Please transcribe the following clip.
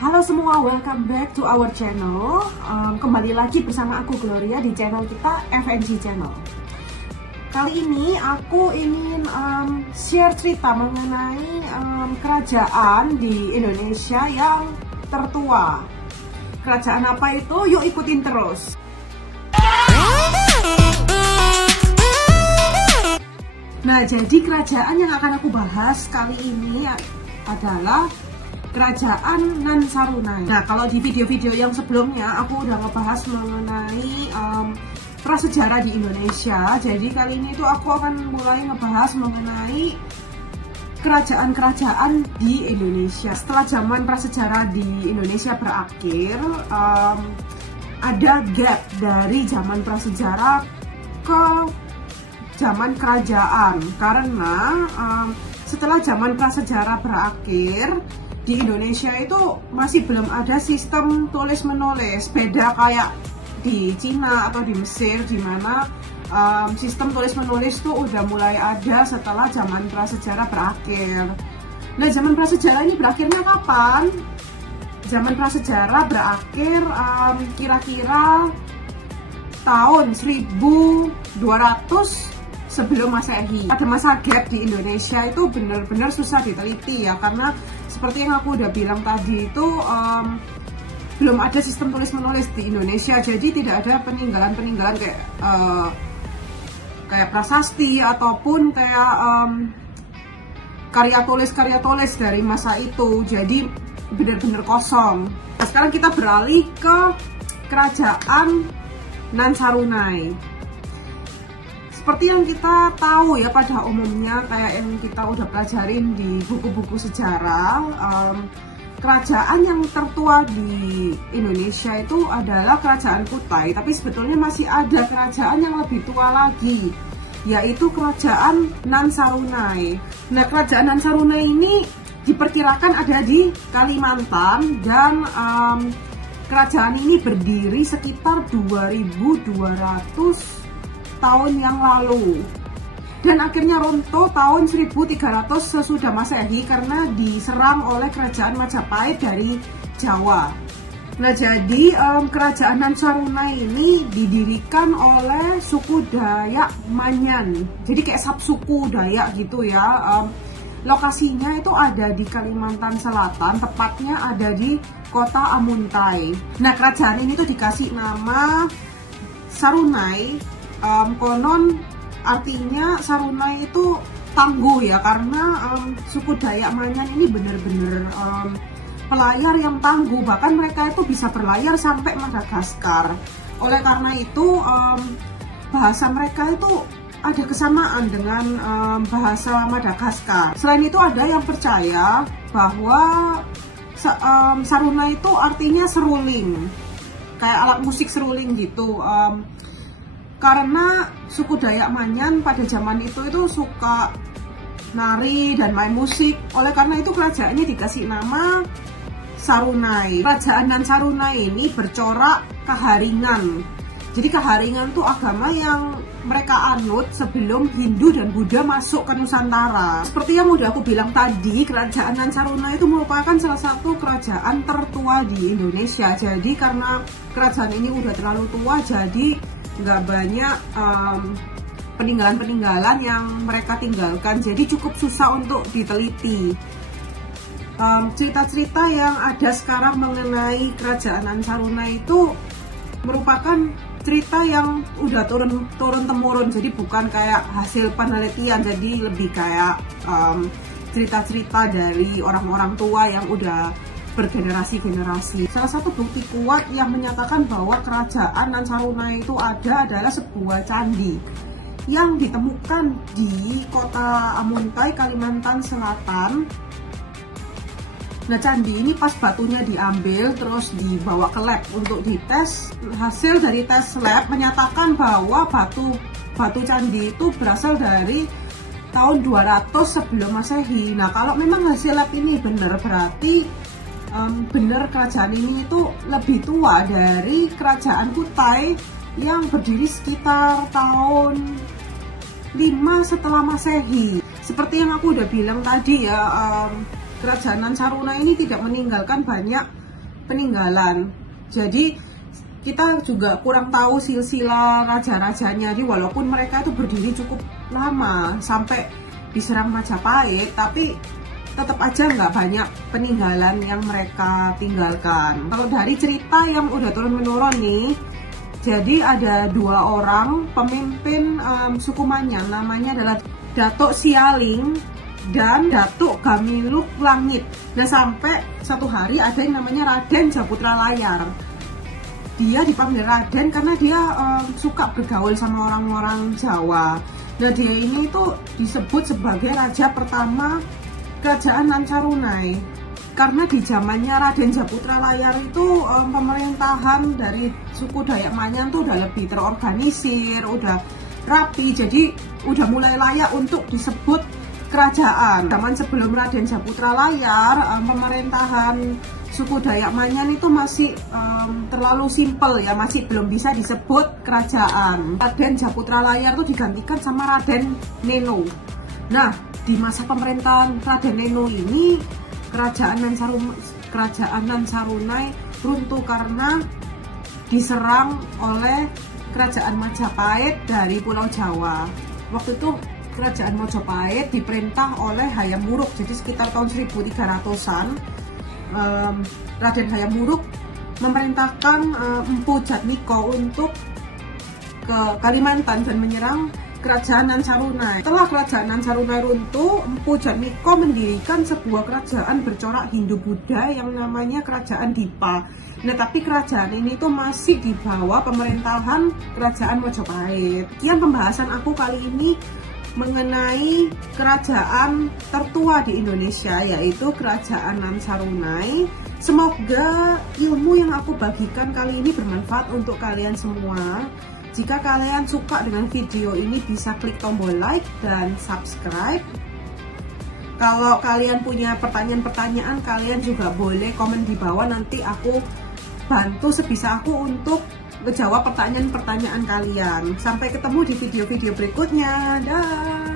Halo semua, welcome back to our channel. Kembali lagi bersama aku Gloria di channel kita FNG Channel. Kali ini aku ingin share cerita mengenai kerajaan di Indonesia yang tertua. Kerajaan apa itu? Yuk ikutin terus. Nah, jadi kerajaan yang akan aku bahas kali ini adalah Kerajaan Nan Sarunai. Nah, kalau di video-video yang sebelumnya aku udah ngebahas mengenai prasejarah di Indonesia. Jadi kali ini tuh aku akan mulai ngebahas mengenai kerajaan-kerajaan di Indonesia. Setelah zaman prasejarah di Indonesia berakhir, ada gap dari zaman prasejarah ke zaman kerajaan. Karena setelah zaman prasejarah berakhir, di Indonesia itu masih belum ada sistem tulis-menulis, beda kayak di Cina atau di Mesir, di mana sistem tulis-menulis itu udah mulai ada setelah zaman prasejarah berakhir. Nah, zaman prasejarah ini berakhirnya kapan? Zaman prasejarah berakhir kira-kira tahun 1200 sebelum Masehi. Ada masa gap di Indonesia itu benar-benar susah diteliti ya, karena seperti yang aku udah bilang tadi itu belum ada sistem tulis-menulis di Indonesia, jadi tidak ada peninggalan-peninggalan kayak prasasti ataupun kayak karya tulis dari masa itu, jadi benar-benar kosong. Nah, sekarang kita beralih ke Kerajaan Nan Sarunai. Seperti yang kita tahu ya pada umumnya, kayak yang kita udah pelajarin di buku-buku sejarah, kerajaan yang tertua di Indonesia itu adalah Kerajaan Kutai, tapi sebetulnya masih ada kerajaan yang lebih tua lagi, yaitu Kerajaan Nan Sarunai. Nah, Kerajaan Nan Sarunai ini diperkirakan ada di Kalimantan, dan kerajaan ini berdiri sekitar 2200 tahun yang lalu, dan akhirnya runtuh tahun 1300 sesudah Masehi karena diserang oleh Kerajaan Majapahit dari Jawa. Nah, jadi Kerajaan Nan Sarunai ini didirikan oleh suku Dayak Manyan, jadi kayak subsuku Dayak gitu ya. Lokasinya itu ada di Kalimantan Selatan, tepatnya ada di kota Amuntai. Nah, kerajaan ini tuh dikasih nama Sarunai. Konon artinya Sarunai itu tangguh ya, karena suku Dayak Manyan ini benar-benar pelayar yang tangguh, bahkan mereka itu bisa berlayar sampai Madagaskar. Oleh karena itu bahasa mereka itu ada kesamaan dengan bahasa Madagaskar. Selain itu ada yang percaya bahwa Sarunai itu artinya seruling, kayak alat musik seruling gitu. Karena suku Dayak Manyan pada zaman itu suka nari dan main musik. Oleh karena itu kerajaannya dikasih nama Sarunai. Kerajaan Nan Sarunai ini bercorak Kaharingan. Jadi Kaharingan tuh agama yang mereka anut sebelum Hindu dan Buddha masuk ke Nusantara. Seperti yang udah aku bilang tadi, Kerajaan Nan Sarunai itu merupakan salah satu kerajaan tertua di Indonesia. Jadi karena kerajaan ini udah terlalu tua, jadi nggak banyak peninggalan-peninggalan yang mereka tinggalkan, jadi cukup susah untuk diteliti. Cerita-cerita yang ada sekarang mengenai Kerajaan Nan Sarunai itu merupakan cerita yang udah turun-temurun, jadi bukan kayak hasil penelitian, jadi lebih kayak cerita-cerita dari orang-orang tua yang udah bergenerasi-generasi. Salah satu bukti kuat yang menyatakan bahwa Kerajaan Nan Sarunai itu ada adalah sebuah candi yang ditemukan di kota Amuntai, Kalimantan Selatan. Nah, candi ini pas batunya diambil terus dibawa ke lab untuk dites. Hasil dari tes lab menyatakan bahwa batu candi itu berasal dari tahun 200 sebelum Masehi. Nah, kalau memang hasil lab ini benar, berarti benar kerajaan ini itu lebih tua dari Kerajaan Kutai yang berdiri sekitar tahun 5 setelah Masehi. Seperti yang aku udah bilang tadi ya, Kerajaan Nan Sarunai ini tidak meninggalkan banyak peninggalan. Jadi kita juga kurang tahu silsilah raja-rajanya. Jadi walaupun mereka itu berdiri cukup lama sampai diserang Majapahit, tapi tetap aja nggak banyak peninggalan yang mereka tinggalkan. Kalau dari cerita yang udah turun-menurun nih, jadi ada 2 orang pemimpin suku Manyang, namanya adalah Datuk Sialing dan Datuk Gamiluk Langit. Nah, sampai satu hari ada yang namanya Raden Japutra Layar. Dia dipanggil Raden karena dia suka bergaul sama orang-orang Jawa. Nah, dia ini tuh disebut sebagai raja pertama Kerajaan Lancarunai. Karena di zamannya Raden Japutra Layar itu pemerintahan dari suku Dayak Manyang tuh udah lebih terorganisir, udah rapi, jadi udah mulai layak untuk disebut kerajaan. Zaman sebelum Raden Japutra Layar, pemerintahan suku Dayak Manyang itu masih terlalu simpel ya, masih belum bisa disebut kerajaan. Raden Japutra Layar itu digantikan sama Raden Neno. Nah, di masa pemerintahan Raden Neno ini kerajaan Lancarunai runtuh karena diserang oleh kerajaan Majapahit dari Pulau Jawa. Waktu itu kerajaan Majapahit diperintah oleh Hayam Wuruk, jadi sekitar tahun 1300-an. Raden Hayam Wuruk memerintahkan Empu Jatmiko untuk ke Kalimantan dan menyerang kerajaan Lancarunai. Setelah kerajaan Lancarunai runtuh, Empu Jatmiko mendirikan sebuah kerajaan bercorak Hindu-Buddha yang namanya Kerajaan Dipa. Nah, tapi kerajaan ini tuh masih di bawah pemerintahan kerajaan Majapahit. Sekian pembahasan aku kali ini mengenai kerajaan tertua di Indonesia, yaitu Kerajaan Lancarunai. Semoga ilmu yang aku bagikan kali ini bermanfaat untuk kalian semua. Jika kalian suka dengan video ini, bisa klik tombol like dan subscribe. Kalau kalian punya pertanyaan-pertanyaan, kalian juga boleh komen di bawah. Nanti aku bantu sebisa aku untuk menjawab pertanyaan-pertanyaan kalian. Sampai ketemu di video-video berikutnya. Dah.